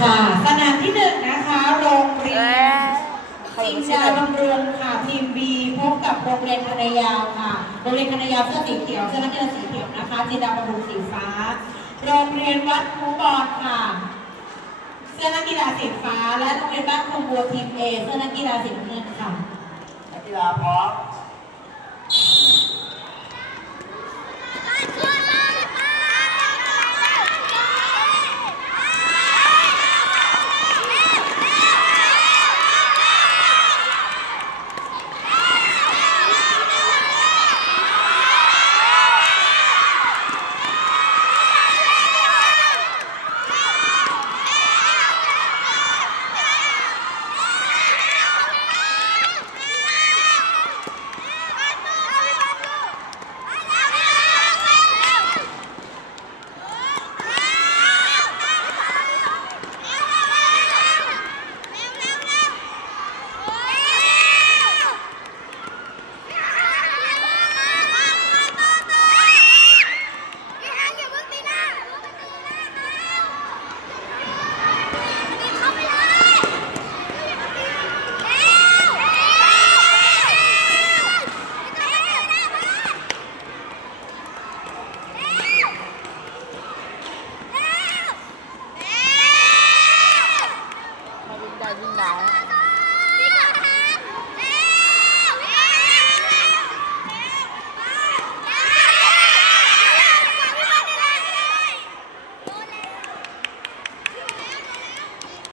ค่ะ สนามที่หนึ่งนะคะ โรงเรียนจินดาบำรุงค่ะ ทีมบีพบกับโรงเรียนคณะยาวค่ะ โรงเรียนคณะยาวเสื้อสีเขียวเสื้อนักเรียนสีเขียวนะคะจินดาบำรุงสีฟ้า โรงเรียนวัดคูบอลค่ะ เสื้อนักกีฬาสีฟ้า และโรงเรียนบ้านคงบัวทีมเอเสื้อนักกีฬาสีน้ำเงินค่ะนักกีฬาพร้อม